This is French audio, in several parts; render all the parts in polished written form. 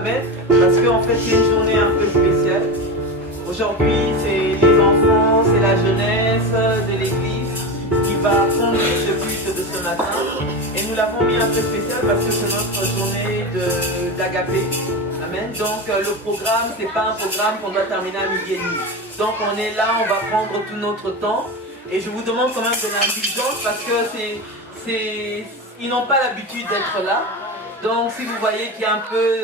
Amen. Parce qu'en fait, c'est une journée un peu spéciale. Aujourd'hui, c'est les enfants, c'est la jeunesse de l'église qui va conduire ce culte de ce matin. Et nous l'avons mis un peu spécial parce que c'est notre journée d'agapé. Amen. Donc le programme, c'est pas un programme qu'on doit terminer à midi et demi. Donc on est là, on va prendre tout notre temps. Et je vous demande quand même de l'indulgence parce que ils n'ont pas l'habitude d'être là. Donc si vous voyez qu'il y a un peu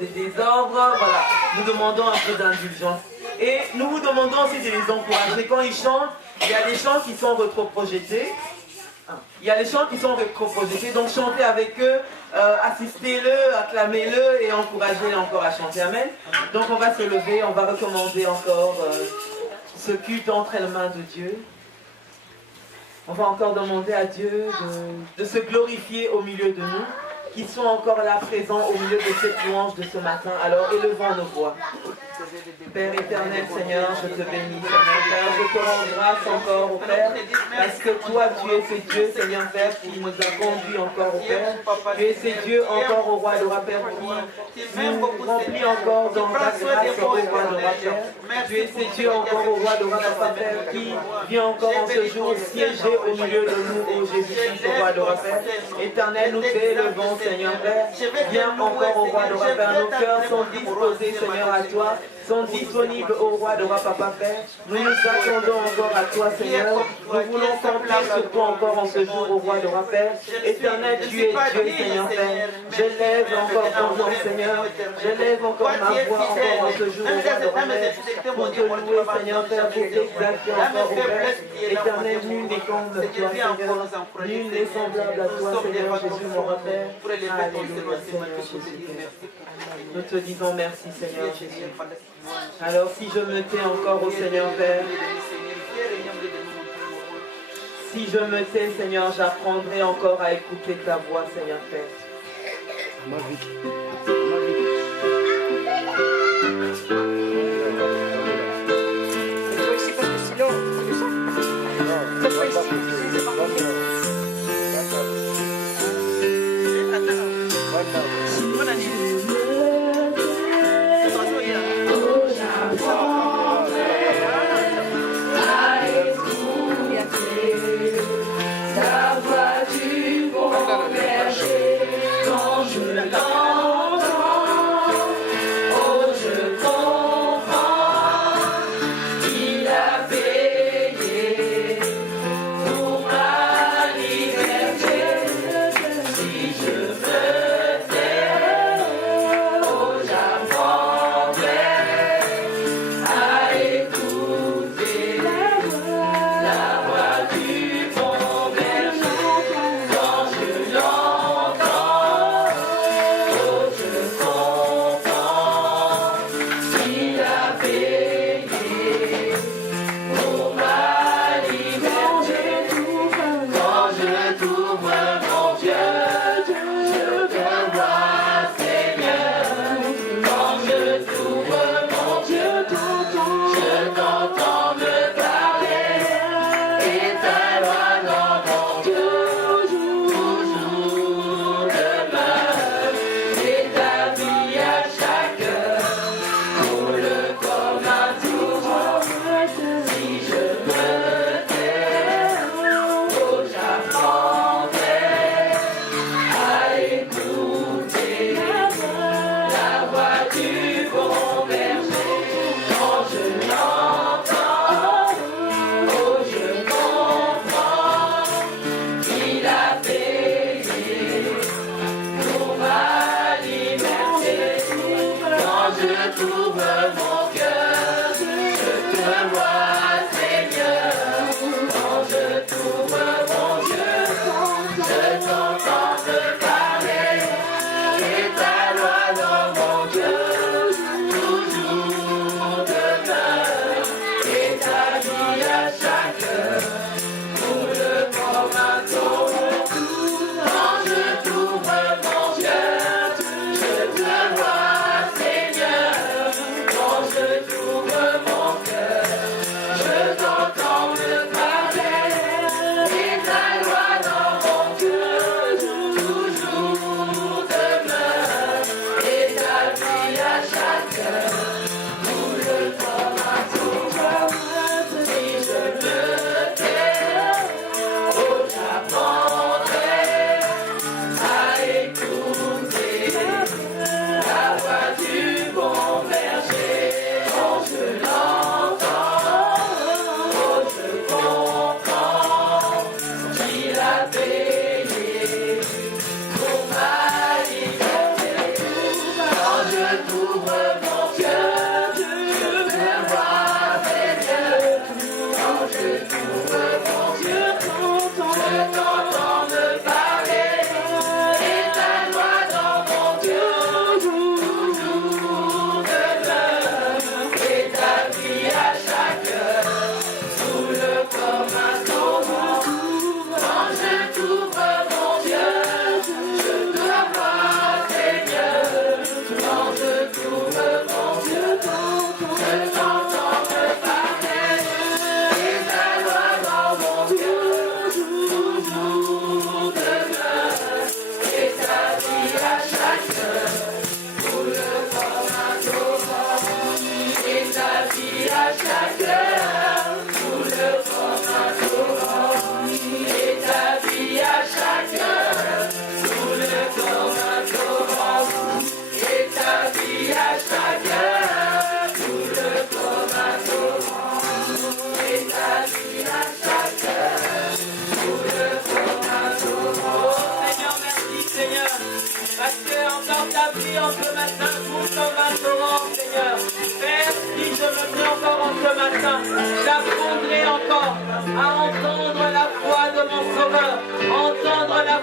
de désordre, voilà, nous demandons un peu d'indulgence. Et nous vous demandons aussi de les encourager. Quand ils chantent, il y a des chants qui sont rétroprojetés. Il y a les chants qui sont rétroprojetés, donc chantez avec eux, assistez-le, acclamez-le et encouragez-le encore à chanter. Amen. Donc on va se lever, on va recommander encore ce culte entre les mains de Dieu. On va encore demander à Dieu de se glorifier au milieu de nous, qui sont encore là présents au milieu de cette louange de ce matin. Alors élevons nos voix. Père éternel, Seigneur, je te bénis, Seigneur Père, je te rends grâce encore au Père, parce que toi, tu es ce Dieu, Seigneur Père, qui nous a conduits encore au Père. Tu es ce Dieu encore au roi de roi Père, qui nous remplit encore dans ta grâce au roi de roi Père. Tu es ce Dieu encore au roi de roi Père, qui vient encore en ce jour siéger au milieu de nous, ô Jésus-Christ, au roi de roi Père. Éternel, nous t'élevons, Seigneur Père. Viens encore au roi de roi Père. Nos cœurs sont disposés, Seigneur, à toi, sont disponibles au roi de roi Papa Père. Nous nous attendons encore à toi, Seigneur. Nous voulons compter sur toi encore en ce jour au roi de roi Père. Éternel, tu es Dieu, Seigneur Père. Je lève encore ton nom, Seigneur. Je lève encore ma voix encore en ce jour au roi de roi Père. Pour te louer, Seigneur Père, pour t'exalter encore au Père. Éternel, nul n'est comme toi, Seigneur. Nul n'est semblable à toi, Seigneur Jésus, mon roi Père. Alléluia, Seigneur Jésus. Nous te disons merci, Seigneur Jésus. Alors si je me tais encore au Seigneur Père, si je me tais, Seigneur, j'apprendrai encore à écouter ta voix, Seigneur Père.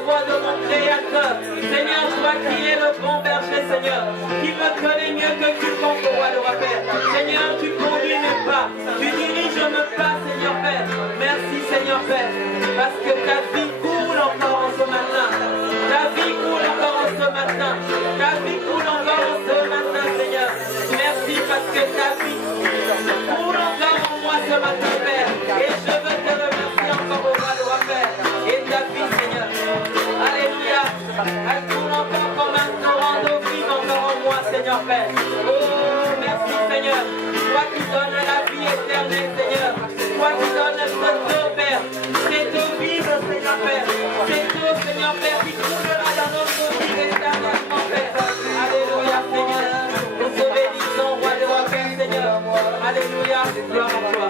voix de mon Créateur. Seigneur, toi qui es le bon berger, Seigneur, qui me connais mieux que quiconque, roi de roi Père. Seigneur, tu conduis mes pas, tu diriges mes pas, Seigneur Père. Merci, Seigneur Père, parce que ta vie coule encore en ce matin. Ta vie coule encore en ce matin. Ta vie coule encore en ce matin, Seigneur. Merci parce que ta vie coule encore en moi ce matin, Père. Et je veux te remercier encore au roi de roi Père. Et ta vie, Seigneur. Alléluia. Elle coule encore comme un torrent d'eau vive encore en moi, Seigneur Père. Oh, merci, Seigneur. Toi qui donnes la vie éternelle, Seigneur. Toi qui donnes cette eau, Père. Cette eau vive, Seigneur Père. Cette eau, Seigneur Père, qui coulera dans notre vie éternellement, Père. Alléluia, Seigneur. Nous te bénissons, roi de roi Père, Seigneur. Alléluia. Gloire à toi.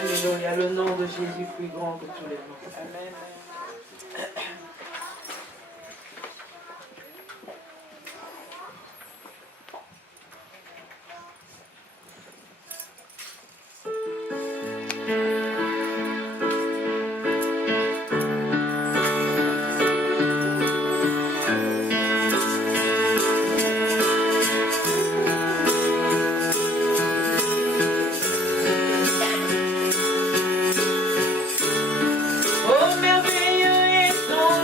Alléluia, le nom de Jésus plus grand que tous les noms. Amen. Oh, merveilleux est ton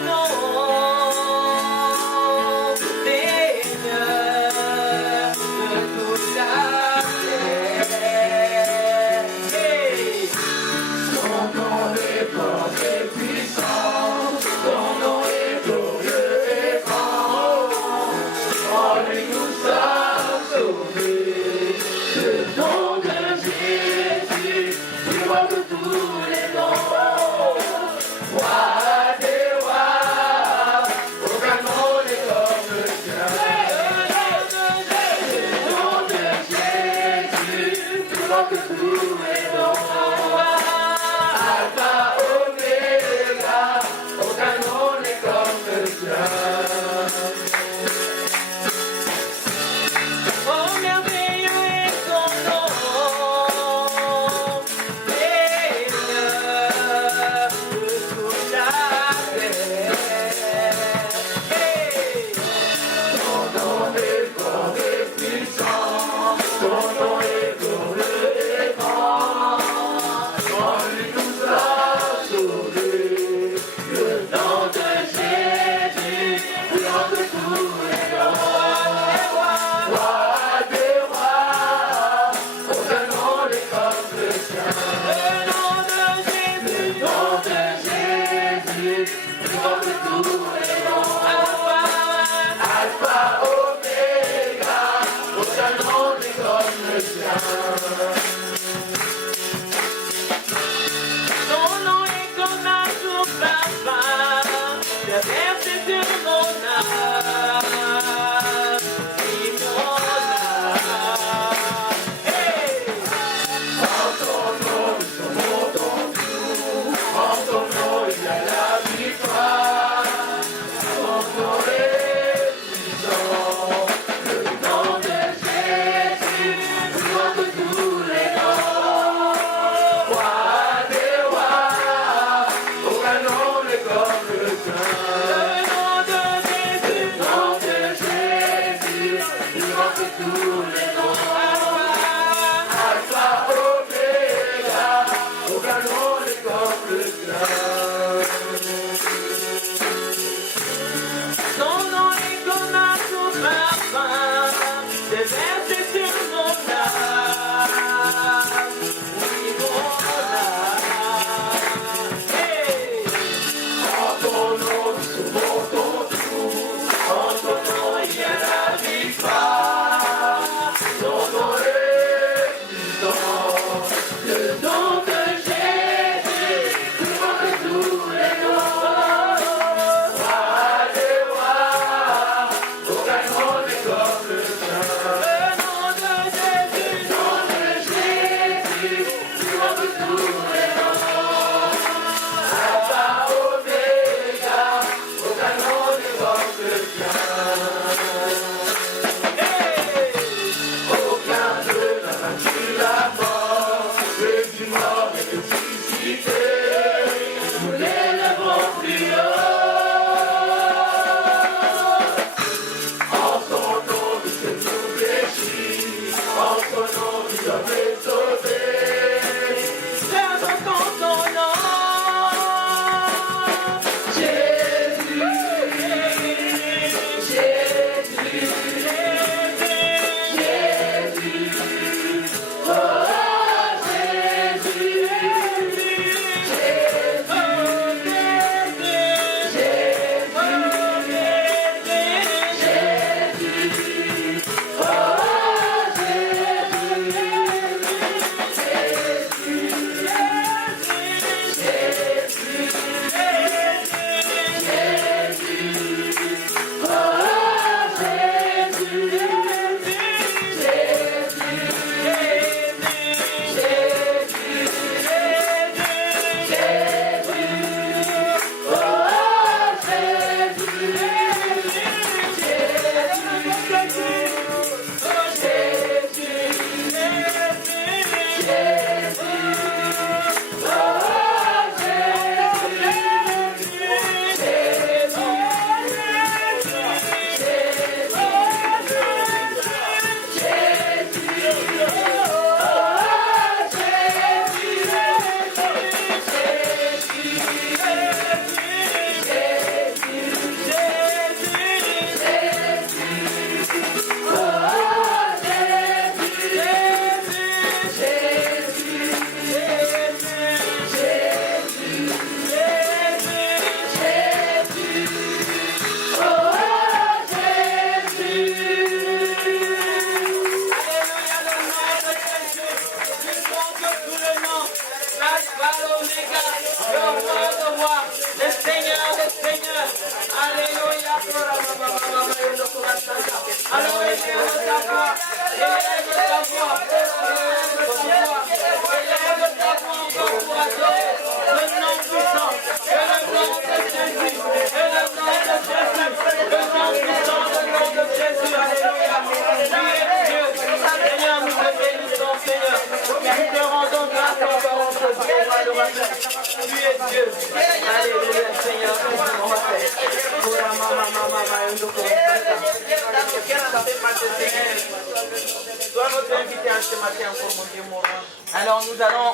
Alors nous allons...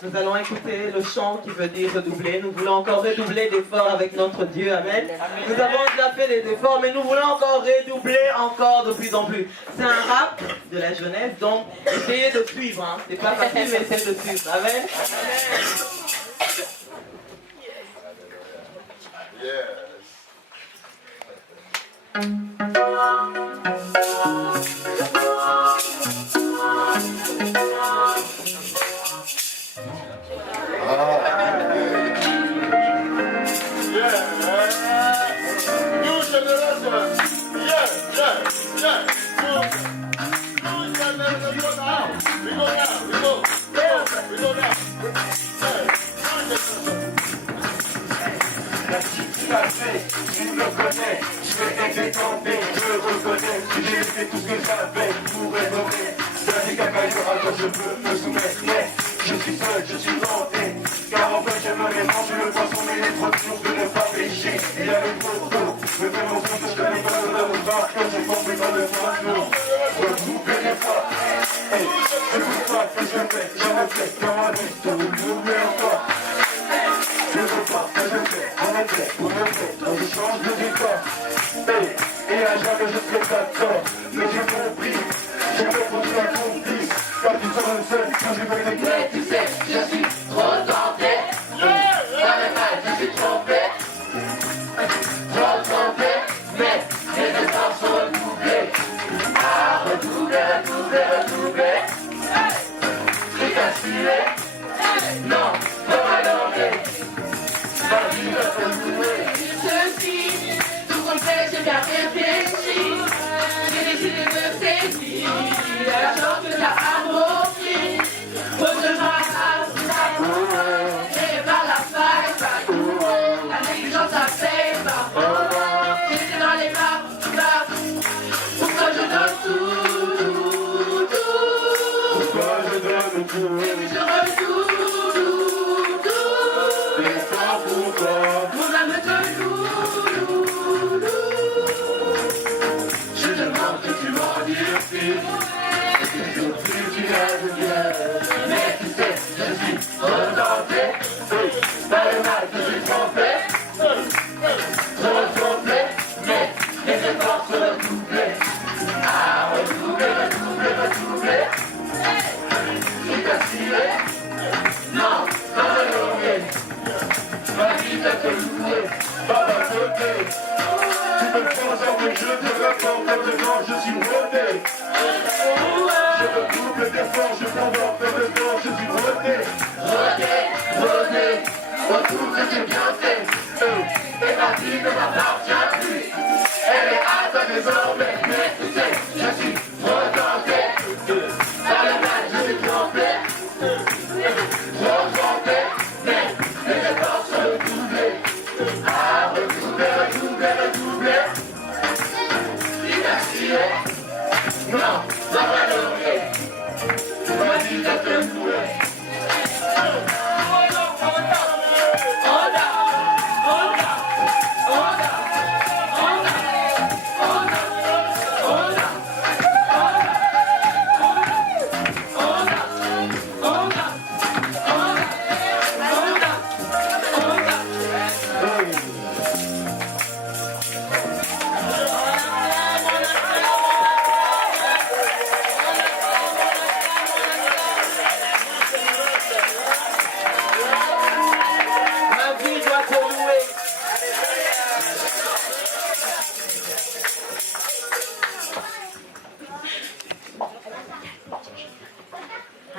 Nous allons écouter le chant qui veut dire redoubler. Nous voulons encore redoubler d'efforts avec notre Dieu. Amen. Nous avons déjà fait des efforts, mais nous voulons encore redoubler encore de plus en plus. C'est un rap de la jeunesse, donc essayez de suivre. Hein. C'est pas facile, mais essayez de suivre. Amen. Tu me connais, je vais t'exécenter, je reconnais, j'ai fait tout ce que j'avais pour rénover. Dernier cacaillera quand je veux me soumettre, mais je suis seul, je suis tenté, car en fait j'aimerais manger le poisson, mais il est trop dur de ne pas pêcher. Il y a le gros d'eau, me fait mon son que je connais pas le repas, quand j'ai compris dans le fardeau. Retrouver les fois, hey, c'est pour toi que je fais, dans ma vie, tout l'oublier encore. Je veux pas que je fais, on est prêt, donc je change de décor. Et à jamais je serai d'accord, mais j'ai compris, je vais produire un complice. Quand tu seras le seul, quand je vais les mais tu sais, je suis trop tenté. Ça fait mal, je suis trompé. Trop trompé, mais mes efforts sont redoublés. Ah, redoubler. Je suis assuré. Non, pas malheureux. Je suis tout complet, j'ai bien réfléchi. J'ai décidé de saisir la chance que t'as à m'offrir. Faut que je m'arrache et par la faille, la négligence ça paye pas. J'étais dans les maps, pourquoi je donne tout. Pourquoi je donne tout? Et puis je redouble. Mon âme te loue. Je demande que tu m'endurcis, et que je prie qu'il y a de bien. Mais tu sais, je suis retenté. Par le mal que j'ai trompé. Trop trompé, mais mes efforts se redoublés. Ah, redoubler. Je suis assuré. Non, pas malheureux. Ma vie va te louer. Papa côté, tu me prends en mais je te raconte maintenant, je suis rodé. Je redouble d'efforts, je t'envoie faire le temps, je suis rodé. Rodé, retrouve ce que j'ai bien fait. Et ma vie ne m'appartient plus. Elle est à toi désormais. Mais tu sais, je suis retenté. Par le mal, je suis trompé. Trop trompé, mais mes efforts sont redoublés. Ah, redoubler. Inassuré. Non, pas malheureux. Ma vie va te louer.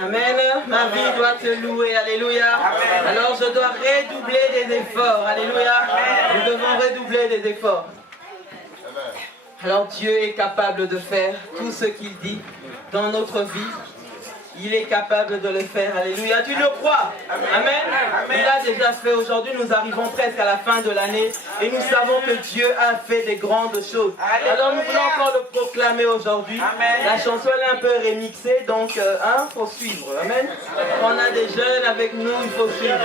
Amen. Ma vie doit te louer. Alléluia. Amen. Alors je dois redoubler des efforts. Alléluia. Amen. Nous devons redoubler des efforts. Amen. Alors Dieu est capable de faire tout ce qu'il dit dans notre vie. Il est capable de le faire. Alléluia. Tu le crois? Amen. Amen. Il a déjà fait. Aujourd'hui, nous arrivons presque à la fin de l'année et nous savons que Dieu a fait des grandes choses. Alors, nous voulons encore le proclamer aujourd'hui. La chanson est un peu remixée, donc, il faut suivre. Amen. On a des jeunes avec nous, il faut suivre.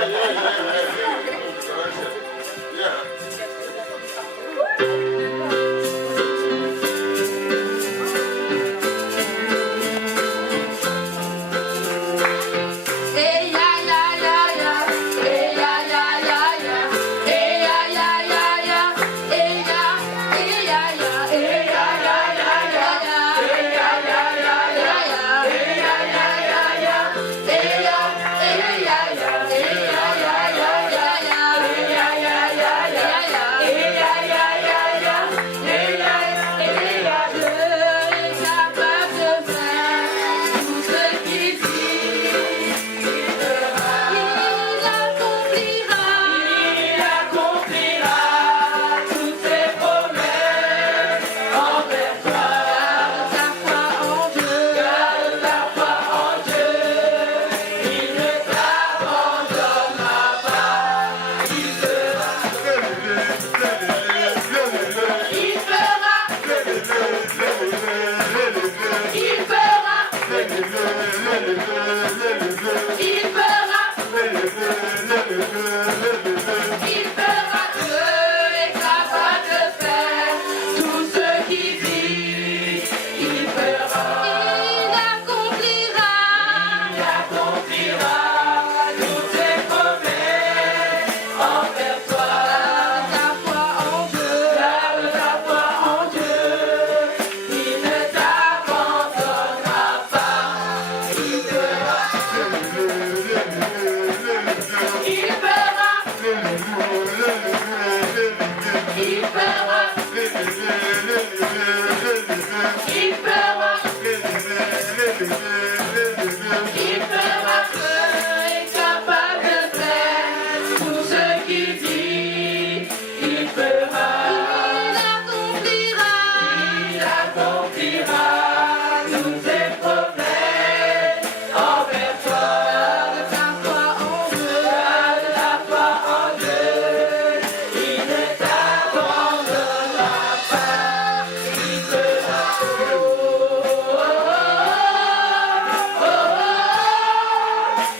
Il fera que est capable de faire tout ce qu'il dit. Il fera, il accomplira toutes ses promesses envers toi. Garde ta foi en Dieu, garde ta foi en Dieu. Il ne t'abandonnera pas. Il fera,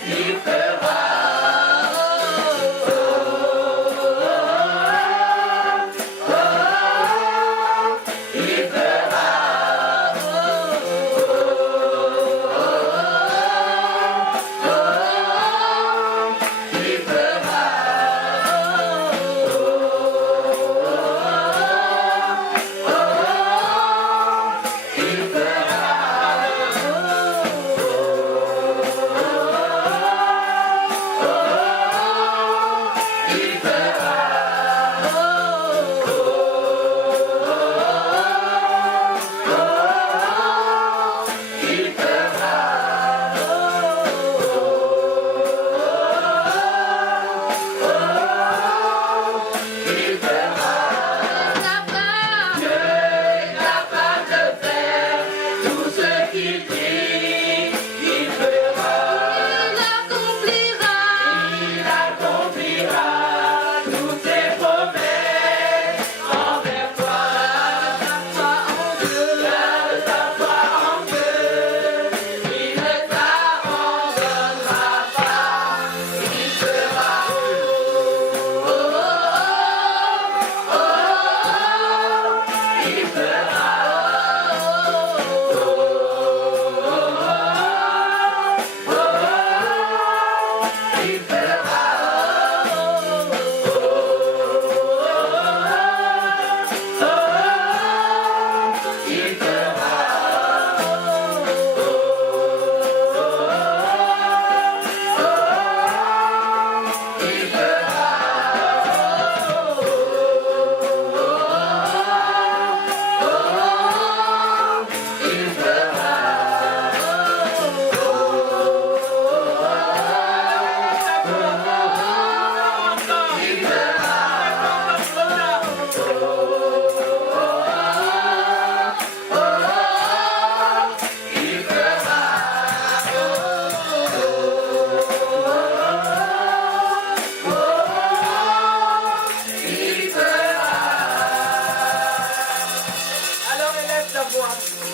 il fera.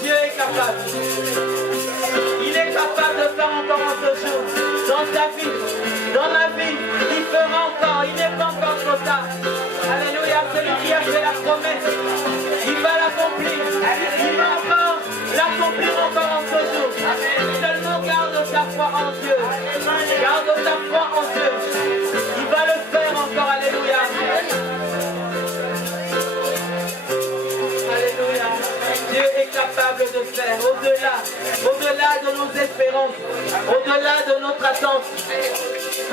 Dieu est capable. Il est capable de faire encore en ce jour. Dans ta vie, dans ma vie, il fera encore. Il n'est pas encore trop tard. Alléluia, celui qui a fait la promesse, il va l'accomplir. Il va encore l'accomplir encore en ce jour. Seulement garde ta foi en Dieu. Garde ta foi en Dieu. Il va le faire encore. Alléluia. Alléluia. Dieu est capable de faire au-delà de nos espérances, au-delà de notre attente.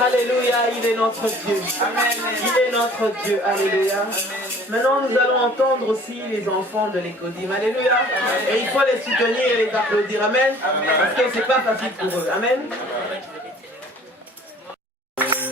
Alléluia, il est notre Dieu. Amen. Il est notre Dieu. Alléluia. Maintenant, nous allons entendre aussi les enfants de l'Écodim. Alléluia. Et il faut les soutenir et les applaudir. Amen. Parce que c'est pas facile pour eux. Amen. Oh,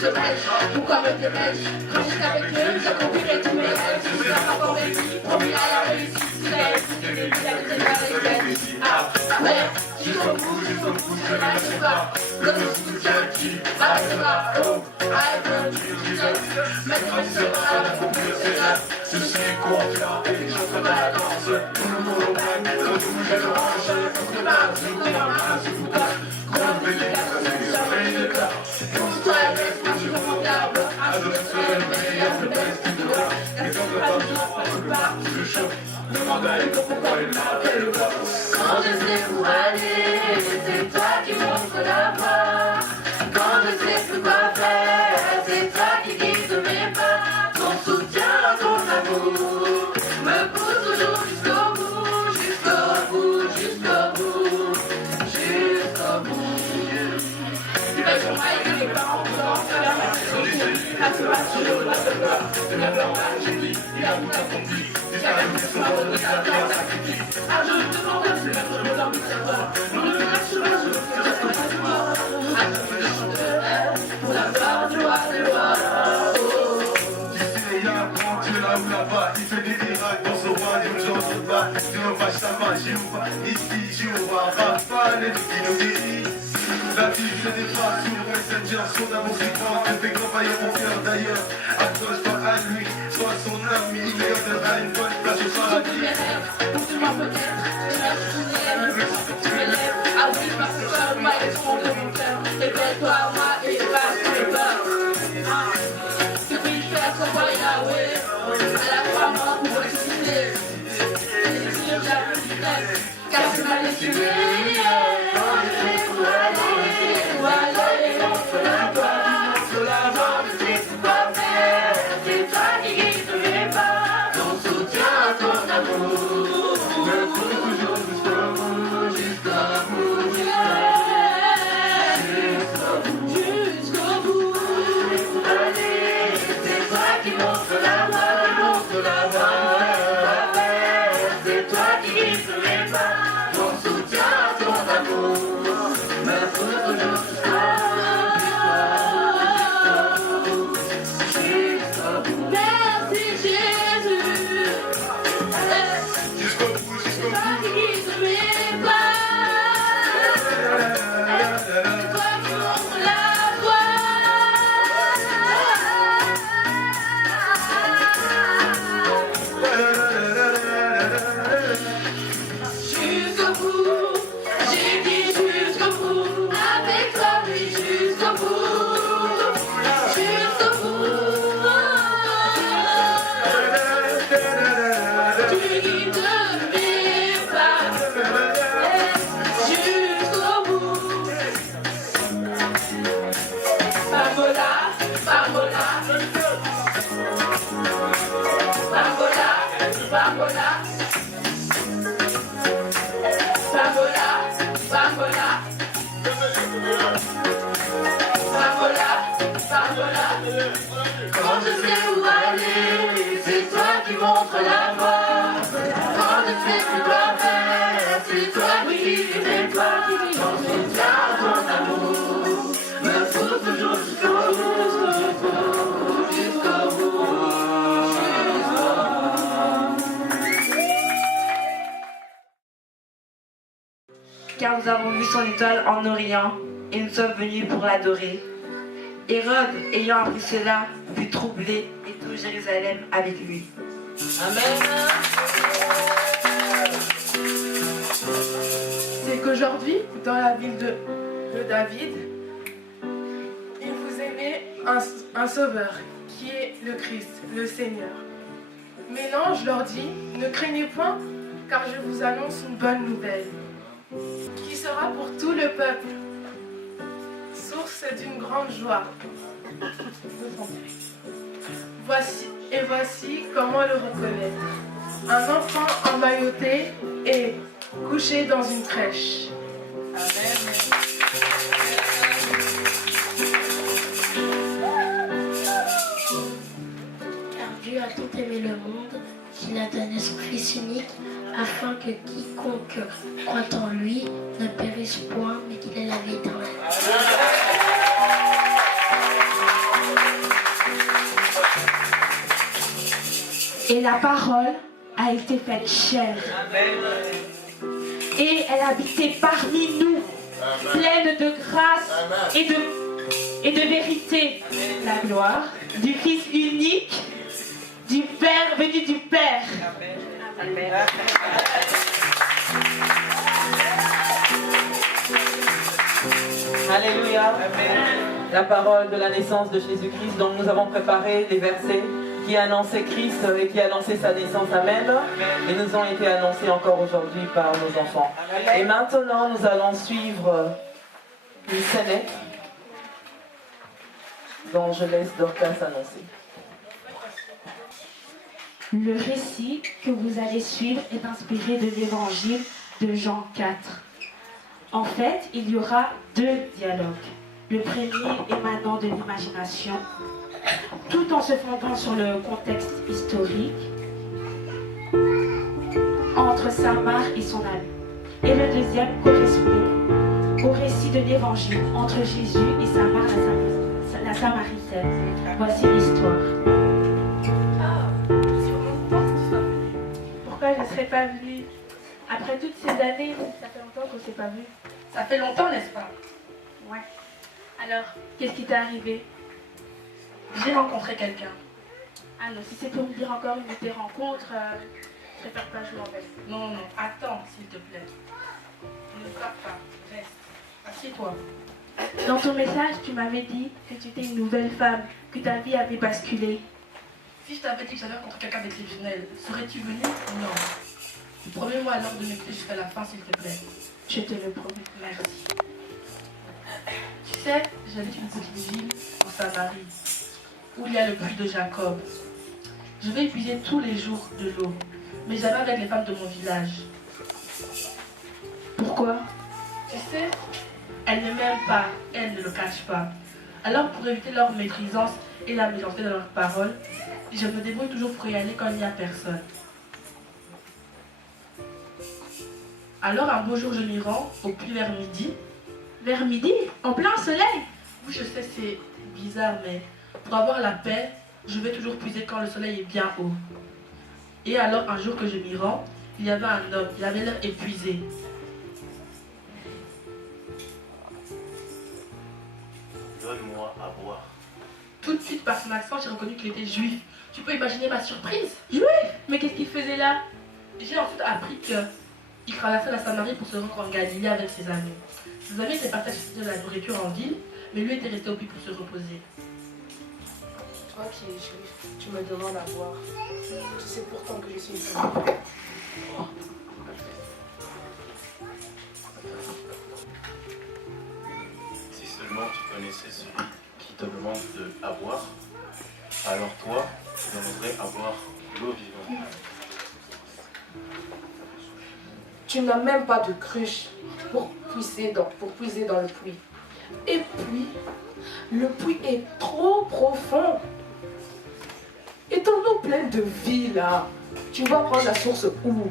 te pêche. Pourquoi me dépêche? Quand j'étais avec eux, j'accomplirais tous mes rêves. Je suis encore réussi, promis à la réussite. Si la réussite est j'avais déjà les ici. Mais jusqu'au bout, je n'arrive pas. Comme je soutiens qui m'arrêtera. Oh, I don't Jesus. Maintenant je serai à la compétition. Je suis confiant et je ferai la danse. Tout le monde au bain, quand je bouge le range. Je marche, je commence, je vous parle. Quand je vais les sommeil de cœur. Pousse-toi à l'aise, moi je me regarde. Je serai le meilleur, le best du dehors. Et quand le pas je pars, je choque. Demande à Ego pourquoi il m'appelle pas. Quand je sais où aller, c'est toi qui montre la voie. Quand je sais plus quoi faire, c'est toi qui guide mes pas. Ton soutien, ton amour me pousse toujours jusqu'au bout, jusqu'au bout, jusqu'au bout, jusqu'au bout. Tu vas sur moi et les parents dans la main. À ce match, je ne vois pas. De la blanc, j'ai dit, il a tout accompli. Il y a même des soirs où il y a plein de sacrifices. Ah, je me demande si la chose me dormit sur toi. On ne me lâche pas, je me fais rester avec toi. Ah, je me chanterai pour la gloire de loi, de loi. D'ici il y a un grand Dieu là ou là-bas. Il fait des miracles dans son royaume, j'en doute pas. Dieu va sa main, Jéhovah, ici, Jéhovah, Rapha, les qui nous guérit. La vie se dépasse sur Messenger, son amour si grand, que fait grandir mon cœur d'ailleurs. Accroche-toi à lui, sois son ami, il gardera une bonne place au paradis. Pour tout le monde peut-être, je lâche tout tu m'élèves. Ah oui, parce que toi, moi, et fond de mon cœur. Révèle-toi à moi et efface mes peurs. Que puis-je faire sans toi, Yahweh? À la fois mort pour ressusciter. Et si le diable me dit car c'est mal estimé. Quand je sais où aller, montre la voie, je sais quoi faire. C'est toi qui guide mes pas. Ton soutien, ton amour me pousse toujours jusqu'au bout, jusqu'au bout, jusqu'au bout. Allez, c'est toi qui montre la voie, c'est toi qui guide mes pas. Ton soutien, ton amour me pousse toujours jusqu'au bout, jusqu'au bout. Merci Jésus. Jusqu'au bout, jusqu'au Toi bout. qui guides mes pas. C'est toi qui montres la voie. Jusqu'au bout, j'ai dit jusqu'au bout. Avec toi, oui, jusqu'au bout. Jusqu'au bout. Tu guides mes pas. Jusqu'au bout. Bambola, bambola. Bambola, bambola. Bambola, bambola. Bambola, bambola. Quand je sais où aller, c'est toi qui montres la voie. Quand je sais plus quoi faire, c'est toi qui guides mes pas. Ton soutien, ton amour me pousse toujours jusqu'au bout, jusqu'au bout, Car nous avons vu son étoile en Orient, et nous sommes venus pour l'adorer. Hérode, ayant appris cela, fut troublé, et tout Jérusalem avec lui. Amen. C'est qu'aujourd'hui, dans la ville de David, il vous est né un sauveur, qui est le Christ, le Seigneur. Mais l'ange leur dit, ne craignez point, car je vous annonce une bonne nouvelle, qui sera pour tout le peuple, source d'une grande joie. Voici comment le reconnaître. Un enfant emmailloté et couché dans une crèche. Car Dieu a tant aimé le monde qu'il a donné son Fils unique, afin que quiconque croit en lui ne périsse point, mais qu'il ait la vie éternelle. Et la parole a été faite chair. Et elle habitait parmi nous, pleine de grâce et de vérité. La gloire du Fils unique, du Père, venu du Père. Amen. Alléluia. La parole de la naissance de Jésus-Christ dont nous avons préparé les versets qui annonçaient Christ et qui annonçaient sa naissance. Amen. Et nous ont été annoncés encore aujourd'hui par nos enfants. Et maintenant, nous allons suivre une scénette dont je laisse Dorcas annoncer. Le récit que vous allez suivre est inspiré de l'évangile de Jean 4. En fait, il y aura 2 dialogues. Le premier émanant de l'imagination, tout en se fondant sur le contexte historique entre sa mère et son ami. Et le deuxième correspond au récit de l'évangile entre Jésus et sa mère, la Samaritaine. Voici l'histoire. Pourquoi je ne serais pas venue? Après toutes ces années, ça fait longtemps qu'on ne s'est pas vu. Ça fait longtemps, n'est-ce pas? Ouais. Alors, qu'est-ce qui t'est arrivé? J'ai rencontré quelqu'un. Ah non, si c'est pour me dire encore une de tes rencontres, je préfère pas jouer en fait. Non, non, attends, s'il te plaît. Ne pars pas, reste. Assieds-toi. Dans ton message, tu m'avais dit que tu étais une nouvelle femme, que ta vie avait basculé. Si je t'avais dit que j'avais rencontré quelqu'un d'exceptionnel, serais-tu venu? Non. Promets-moi alors de m'écouter jusqu'à la fin, s'il te plaît. Je te le promets. Merci. Tu sais, j'habite une petite ville en Samarie, où il y a le puits de Jacob. Je vais épuiser tous les jours de l'eau, mais jamais avec les femmes de mon village. Pourquoi? Tu sais, elles ne m'aiment pas, elles ne le cachent pas. Alors pour éviter leur méprisance et la méchanceté de leurs paroles, je me débrouille toujours pour y aller quand il n'y a personne. Alors un beau jour je m'y rends, au puits vers midi. Vers midi? En plein soleil? Oui, je sais, c'est bizarre, mais pour avoir la paix, je vais toujours puiser quand le soleil est bien haut. Et alors, un jour que je m'y rends, il y avait un homme, il avait l'air épuisé. Donne-moi à boire. Tout de suite, par son accent, j'ai reconnu qu'il était juif. Tu peux imaginer ma surprise? Juif? Mais qu'est-ce qu'il faisait là? J'ai ensuite appris qu'il traversait la Samarie pour se rendre en Galilée avec ses amis. Ses amis étaient partis acheter de la nourriture en ville, mais lui était resté au puits pour se reposer. Toi qui es juif, tu me demandes à boire. Tu sais pourtant que je suis une femme. Si seulement tu connaissais celui qui te demande à boire, alors toi, tu demanderais à boire l'eau vivante. Tu n'as même pas de cruche pour puiser dans le puits. Et puis, le puits est trop profond. Et ton eau pleine de vie là, tu vas prendre la source où?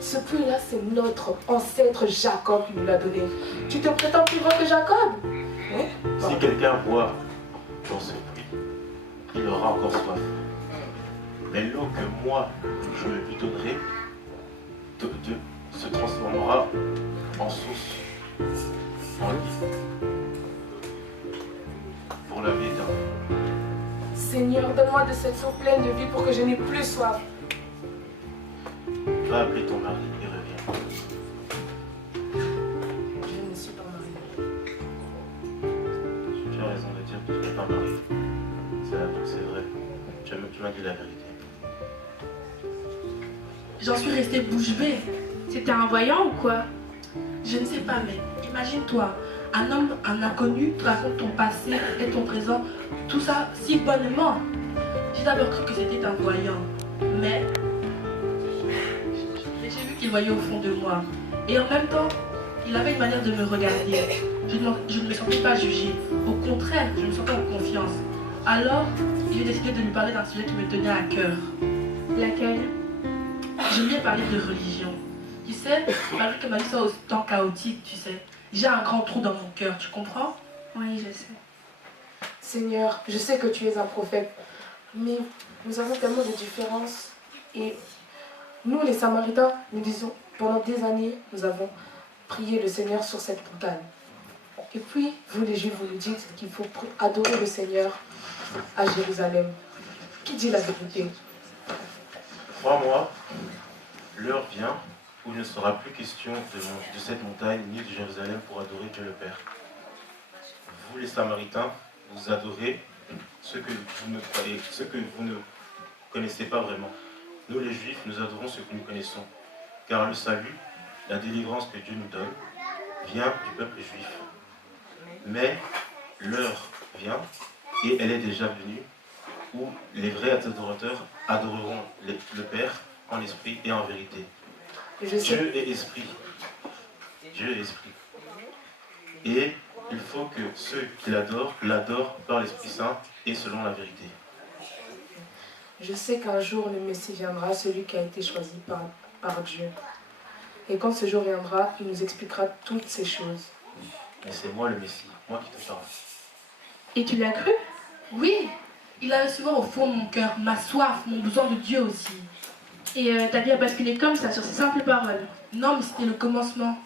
Ce puits-là, c'est notre ancêtre Jacob qui nous l'a donné. Tu te prétends plus grand que Jacob? Si quelqu'un boit dans ce puits, il aura encore soif. Mais l'eau que moi, je lui donnerai, se transformera en source, en lit, pour la vie éternelle. Seigneur, donne-moi de cette eau pleine de vie pour que je n'ai plus soif. Va appeler ton mari et reviens. Je ne suis pas mariée. Tu as raison de dire que tu n'es pas marié. C'est vrai. Tu m'as dit la vérité. J'en suis restée bouche bée. C'était un voyant ou quoi? Je ne sais pas, mais imagine-toi, un homme, un inconnu, te raconte ton passé et ton présent, tout ça si bonnement. J'ai d'abord cru que c'était un voyant, mais j'ai vu qu'il voyait au fond de moi. Et en même temps, il avait une manière de me regarder. Je ne me sentais pas jugée. Au contraire, je me sentais en confiance. Alors, j'ai décidé de lui parler d'un sujet qui me tenait à cœur. Laquelle? Je lui ai parlé de religion. Tu sais, malgré que ma vie soit autant chaotique, tu sais, j'ai un grand trou dans mon cœur, tu comprends? Oui, je sais. Seigneur, je sais que tu es un prophète, mais nous avons tellement de différences. Et nous, les Samaritains, nous disons, pendant des années, nous avons prié le Seigneur sur cette montagne. Et puis, vous les Juifs, vous nous dites qu'il faut adorer le Seigneur à Jérusalem. Qui dit la vérité? Crois-moi, l'heure vient où il ne sera plus question de cette montagne ni de Jérusalem pour adorer Dieu le Père. Vous les Samaritains, vous adorez ce que vous ne connaissez pas vraiment. Nous les Juifs, nous adorons ce que nous connaissons. Car le salut, la délivrance que Dieu nous donne, vient du peuple juif. Mais l'heure vient, et elle est déjà venue, où les vrais adorateurs adoreront le Père en esprit et en vérité. Dieu est esprit. Dieu est esprit. Et il faut que ceux qui l'adorent par l'Esprit Saint et selon la vérité. Je sais qu'un jour le Messie viendra, celui qui a été choisi par Dieu. Et quand ce jour viendra, il nous expliquera toutes ces choses. Et c'est moi le Messie, moi qui te parle. Et tu l'as cru? Oui, il avait souvent au fond de mon cœur ma soif, mon besoin de Dieu aussi. Et ta vie a basculé comme ça, sur ces simples paroles? Non, mais c'était le commencement.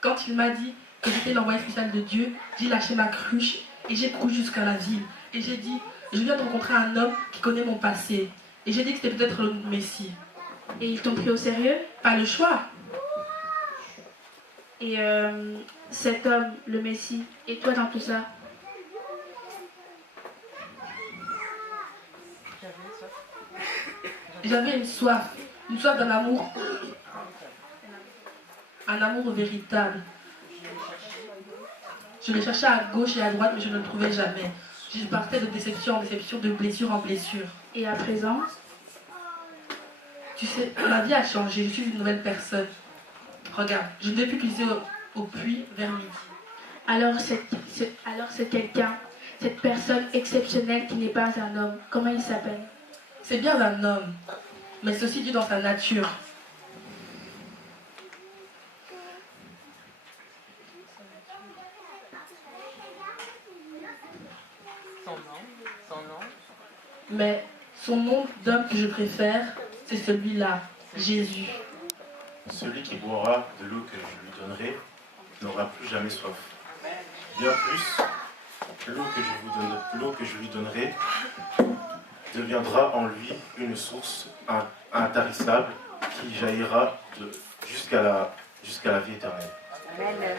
Quand il m'a dit que j'étais l'envoyé spécial de Dieu, j'ai lâché ma cruche et j'ai couru jusqu'à la ville. Et j'ai dit, je viens de rencontrer un homme qui connaît mon passé. Et j'ai dit que c'était peut-être le Messie. Et ils t'ont pris au sérieux? Pas le choix. Et cet homme, le Messie, et toi dans tout ça? J'avais une soif d'un amour. Un amour véritable. Je le cherchais à gauche et à droite, mais je ne le trouvais jamais. Je partais de déception en déception, de blessure en blessure. Et à présent? Tu sais, ma vie a changé, je suis une nouvelle personne. Regarde, je ne vais plus puiser au puits vers midi. Alors c'est quelqu'un, cette personne exceptionnelle qui n'est pas un homme. Comment il s'appelle? C'est bien un homme, mais c'est aussi Dieu dans sa nature. Son nom. Mais son nom d'homme que je préfère, c'est celui-là, Jésus. Celui qui boira de l'eau que je lui donnerai n'aura plus jamais soif. Bien plus, l'eau que je lui donnerai deviendra en lui une source intarissable qui jaillira jusqu'à la vie éternelle. Amen.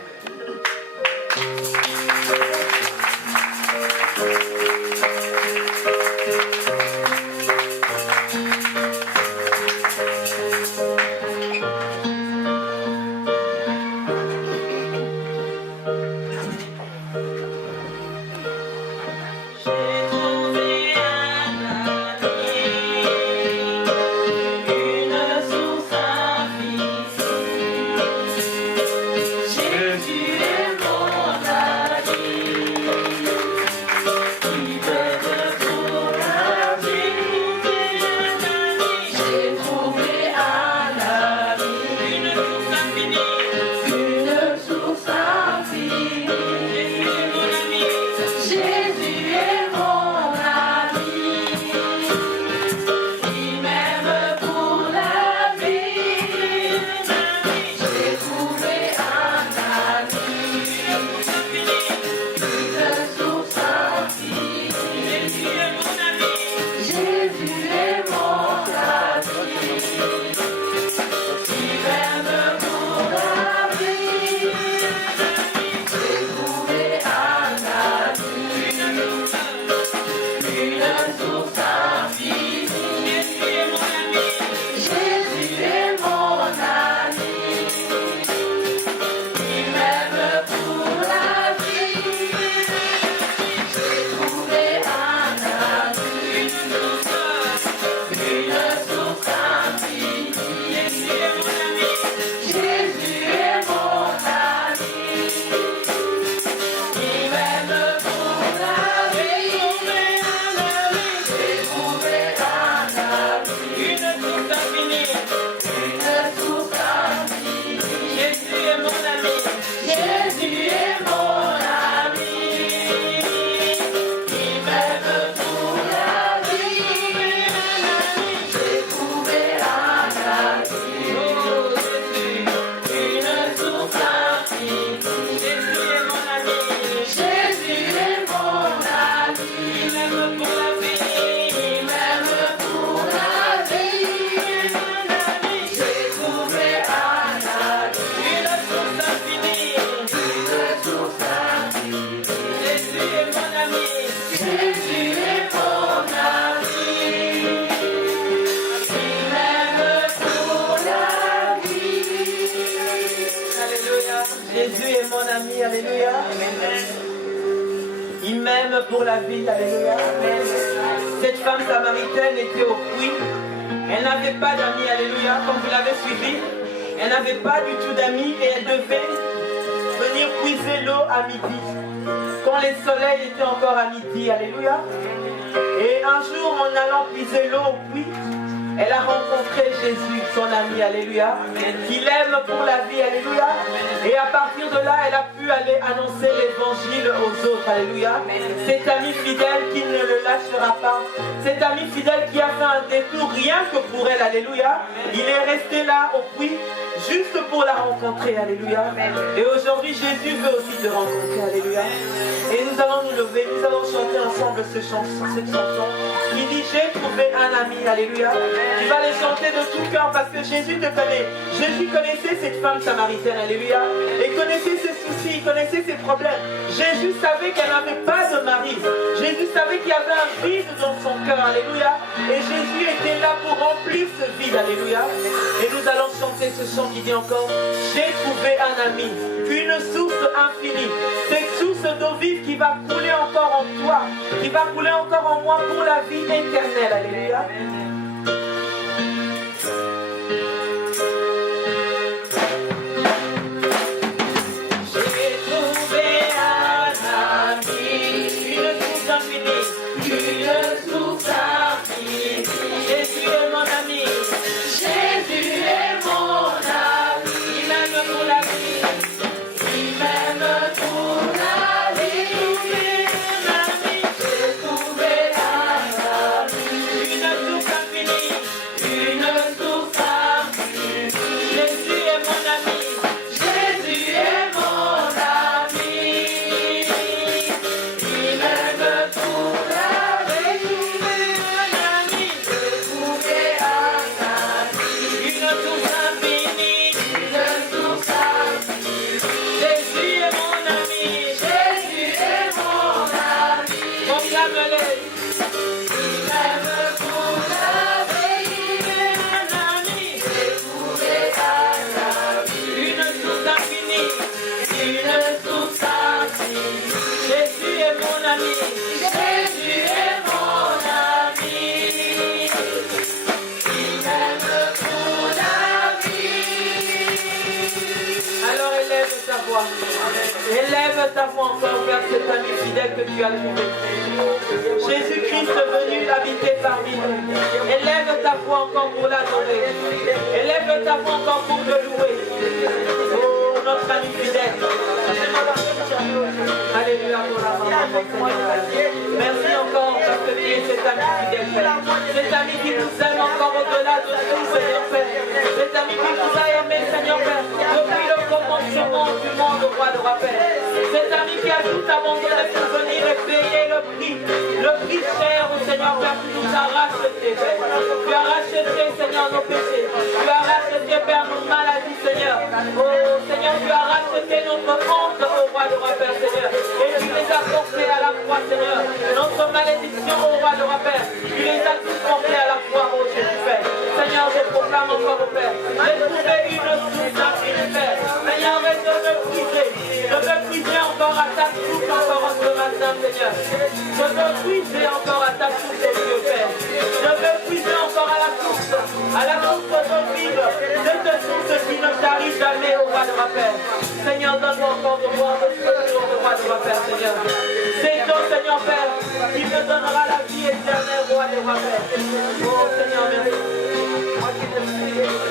Jésus est mon ami. aime pour la vie. Alléluia. Cette femme samaritaine était au puits. Elle n'avait pas d'amis. Alléluia. Comme vous l'avez suivi, elle n'avait pas du tout d'amis et elle devait venir puiser l'eau à midi. Quand le soleil était encore à midi. Alléluia. Et un jour, en allant puiser l'eau au puits, elle a rencontré Jésus, son ami, alléluia, qu'il aime pour la vie, alléluia. Et à partir de là, elle a pu aller annoncer l'évangile aux autres, alléluia. Cet ami fidèle qui ne le lâchera pas, cet ami fidèle qui a fait un détour rien que pour elle, alléluia. Il est resté là au puits, juste pour la rencontrer, alléluia. Et aujourd'hui, Jésus veut aussi te rencontrer, alléluia. Et nous allons nous lever, nous allons chanter ensemble cette chanson qui dit j'ai trouvé un ami, alléluia. Tu vas les chanter de tout cœur parce que Jésus te connaît. Jésus connaissait cette femme samaritaine, alléluia. Et connaissait ses soucis, connaissait ses problèmes. Jésus savait qu'elle n'avait pas de mari. Jésus savait qu'il y avait un vide dans son cœur, alléluia. Et Jésus était là pour remplir ce vide, alléluia. Et nous allons chanter ce chant qui dit encore j'ai trouvé un ami, une source infinie. Cette source d'eau vive qui va couler encore en toi, qui va couler encore en moi pour la vie éternelle, alléluia. Élève ta voix encore vers cet ami fidèle que tu as trouvé. Jésus-Christ est venu habiter parmi nous. Élève ta voix encore pour l'adorer. Élève ta voix encore pour le louer. Oh, notre ami fidèle. Alléluia. Merci encore parce que tu es cet ami fidèle, Père. Cet ami qui nous aime encore au-delà de tout, Seigneur Père. Cet ami qui nous a aimé, Seigneur Père, depuis le commencement du monde, roi de roi Père. Cet ami qui a tout abandonné pour venir et payer le prix cher au Seigneur Père, qui nous a racheté, Père. Tu as racheté, Seigneur, nos péchés. Tu as racheté, Père, nos maladies, Seigneur. Oh, Seigneur, tu as racheté notre honte au roi de roi Père, Seigneur. Et tu les as portés à la croix, Seigneur. Notre malédiction au roi de roi Père, tu les as tous portés à la croix, oh Jésus, Père. Seigneur, je proclame encore au Père. J'ai trouvé une source infinie, Père. Seigneur, je veux puiser. Je veux puiser encore à ta source encore ce matin, Seigneur. Je veux puiser encore à ta source, Dieu, Père. Je veux puiser encore à la source de vive, cette source qui ne tarit jamais au roi de roi Père. Seigneur, donne-moi encore de boire de ce jour de roi de roi Père, Seigneur. C'est ton Seigneur Père qui me donnera la vie éternelle, roi de roi Père. Oh Seigneur, merci.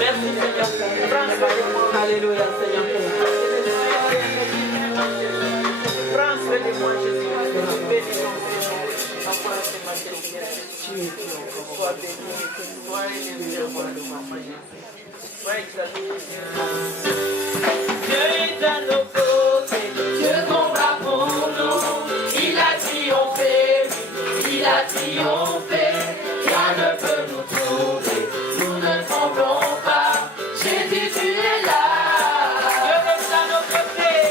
Merci Seigneur Père. Alléluia Seigneur Père. Prends soin de moi Jésus. Bénis-moi Seigneur. Tu es encore. Sois béni, sois élevé, roi de roi Père. Sois exalté. Dieu est à nos côtés. Dieu combat pour nous. Il a triomphé. Il a triomphé. Rien ne peut nous trouver. Nous ne tremblons pas. Jésus, tu es là. Dieu est à nos côtés.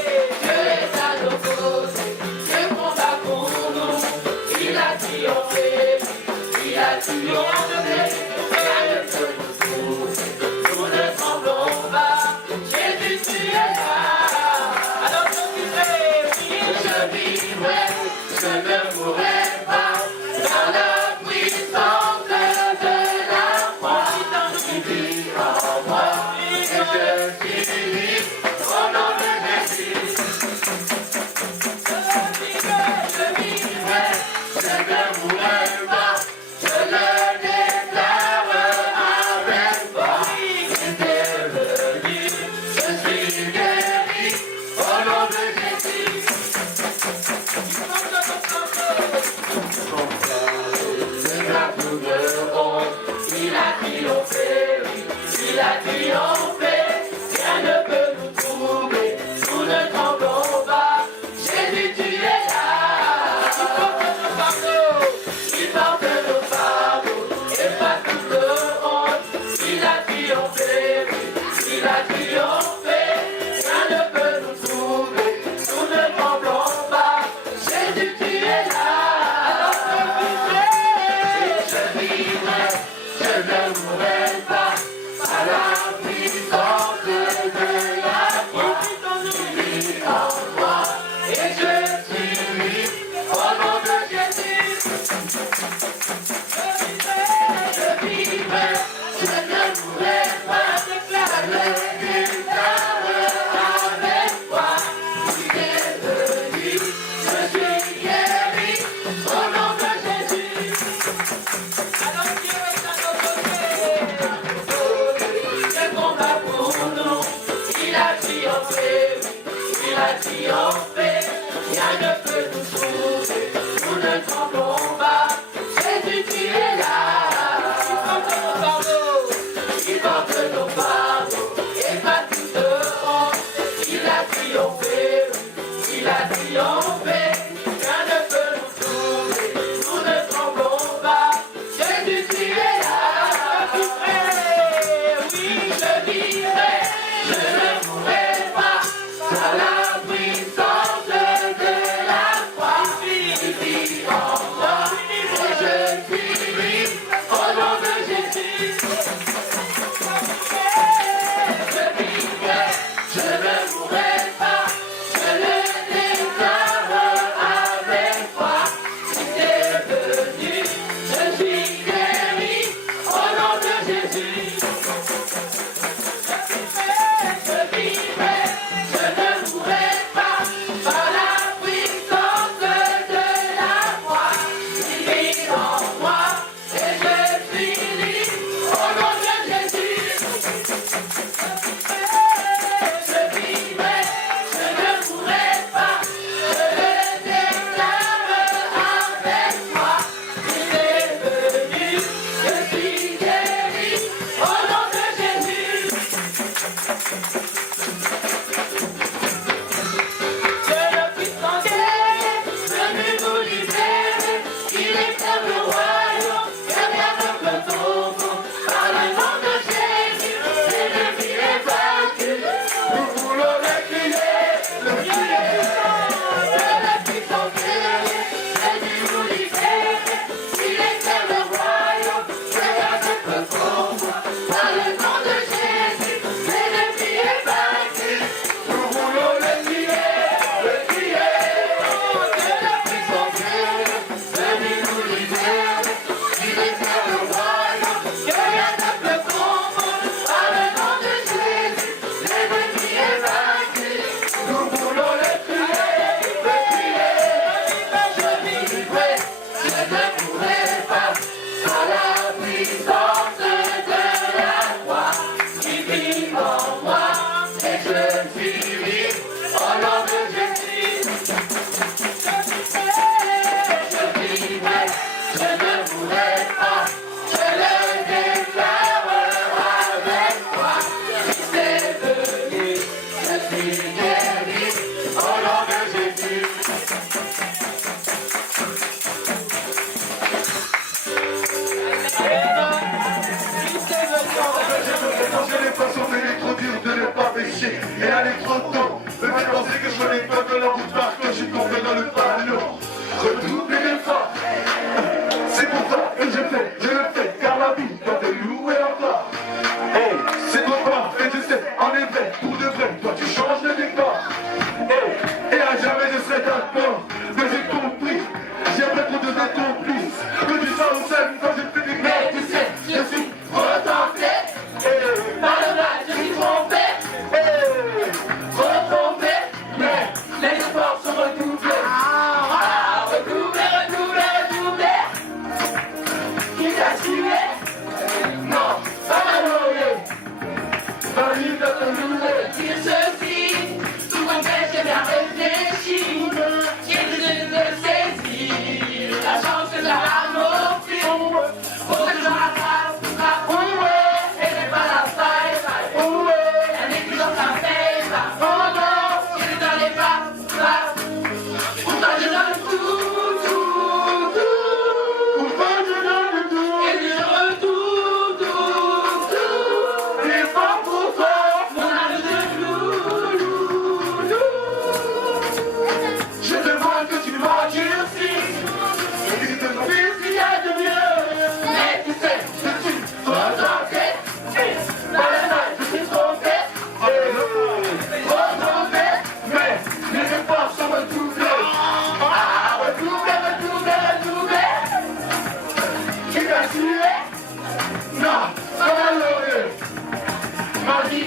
Dieu est à nos côtés. Dieu combat pour nous. Il a triomphé. Il a triomphé. Rien ne peut nous trouver. Nous ne tremblons pas. Jésus, tu es là. Alors je vivrai, Je vivrai, je ne mourrai ne mourrai pas à la puissance de la foi. Il vit en moi et je suis libre au nom de Jésus. Je vivrai, je ne mourrai pas, déclare le victoire avec moi. Il est venu, je suis guéri au nom de Jésus. Alors Dieu est à notre côté, le combat pour nous, il a triomphé, il a triomphé, rien ne peut nous sauver, nous ne tremblons pas, Jésus tu es là. Il porte nos fardeaux et pas tout de honte. Il a triomphé, il a triomphé. Rien ne peut nous sauver, nous ne tremblons pas. Jésus, tu es là. Oui, je vivrai, je ne mourrai pas. À la puissance de la foi, il vit en moi et je suis libre au nom de Jésus. Je ne mourrai pas, je le déclare avec foi. Il est venu, je suis guéri au nom de Jésus. Je vivrai, je ne mourrai pas par la puissance de la foi. Il vit en moi et je suis libre au nom de Jésus. Je vivrai, je ne mourrai pas, je le déclare avec moi. Il est venu, je suis guéri au nom de Jésus. Que le puissant Dieu, venu nous libérer, il éclaire le royaume, que rien ne peut tomber. Par le nom de Jésus, l'ennemi est vaincu. Nous voulons le crier, le crier. Que le puissant Dieu, venu nous libérer, il éclaire le royaume, que rien ne peut tomber. Par le nom de Jésus, l'ennemi est vaincu. Nous voulons le crier, le crier. Que le puissant Dieu, venu nous libérer, il éclaire le royaume, que rien ne peut tomber. Par le nom de Jésus, l'ennemi est vaincu. Nous voulons le crier, le crier. Je vivrai, je ne mourrai pas. À la puissance de la foi, qui vit en moi, et je suis libre au nom de Jésus. Je vivrai, je ne mourrai pas, je le déclare avec foi. Il est venu, je suis guéri au nom de Jésus. Je n'ai pas sauvé les trop dur de ne pas pécher et aller trop tôt. Me fait penser que je n'ai pas de la route parce que je suis tombé dans le panneau. Redoubler d'efforts, c'est pour toi que je le fais, car la vie doit te louer encore. Hey, c'est trop fort et tu sais, en effet, pour de vrai, toi tu changes de décor. Hey, et à jamais je serai d'accord, mais j'ai compris, j'aimerais trop donner ton plus, que tu sois au sein quand je fais des Mais tu sais, je suis retenté. Par le mal, je suis trompé. Retombé, mais les efforts sont redoublés. Redoubler, redoubler, redoubler. Qui t'a tué? ça va l'aurait. Ma vie